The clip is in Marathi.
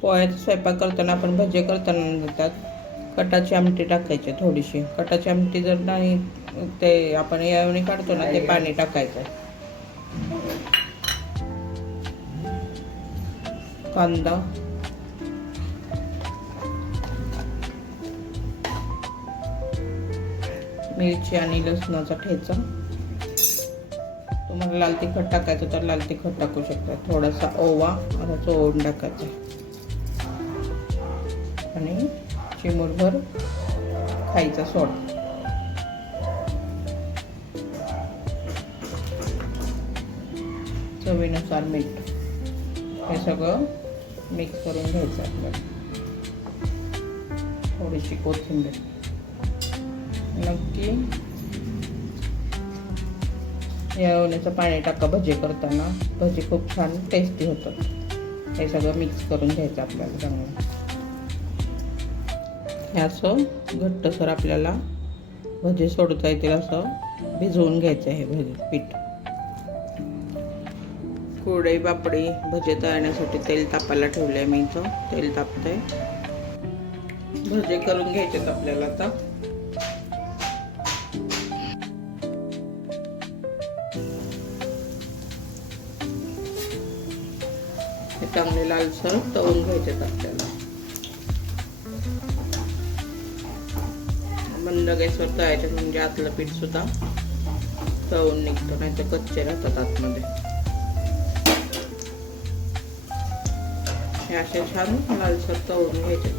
पोह्याचा स्वयंपाक करताना आपण भजे करताना त्यात कटाची आमटी टाकायची थोडीशी. कटाची आमटी जर नाही ते आपण यावणी काढतो ना ते पाणी टाकायचं. कांदा, मिरची आणि लसणाचा ठेचा. तुम्हाला लाल तिखट टाकायचं तर लाल तिखट टाकू शकता. थोडासा ओवा आता चोळून टाकायचा आणि चिमूटभर खायचा सोडा. चवीनुसार मीठ. हे सगळं मिक्स करून घ्यायचं आपल्याला. थोडीशी कोथिंबीर. नक्की यावण्याचं पाणी टाका भजी करताना. भजी खूप छान टेस्टी होतात. हे सगळं मिक्स करून घ्यायचं आपल्याला चांगलं. हे असं घट्टसर आपल्याला भजी सोडता येतील असं भिजवून घ्यायचं आहे भजी पीठ. कुरडई पापडी भजी तळण्यासाठी तेल तापायला ठेवलंय मी इथं. तेल तापतंय. भजे करून घ्यायचेत आपल्याला आता. हे चांगले लालसर तळून घ्यायचेत आपल्याला. मंद गॅसवर तळायचे म्हणजे आतलं पीठ सुद्धा तळून निघतं, नाही तर कच्चे राहतात आतमध्ये. हे असे छान लालसर तळून घ्यायचे.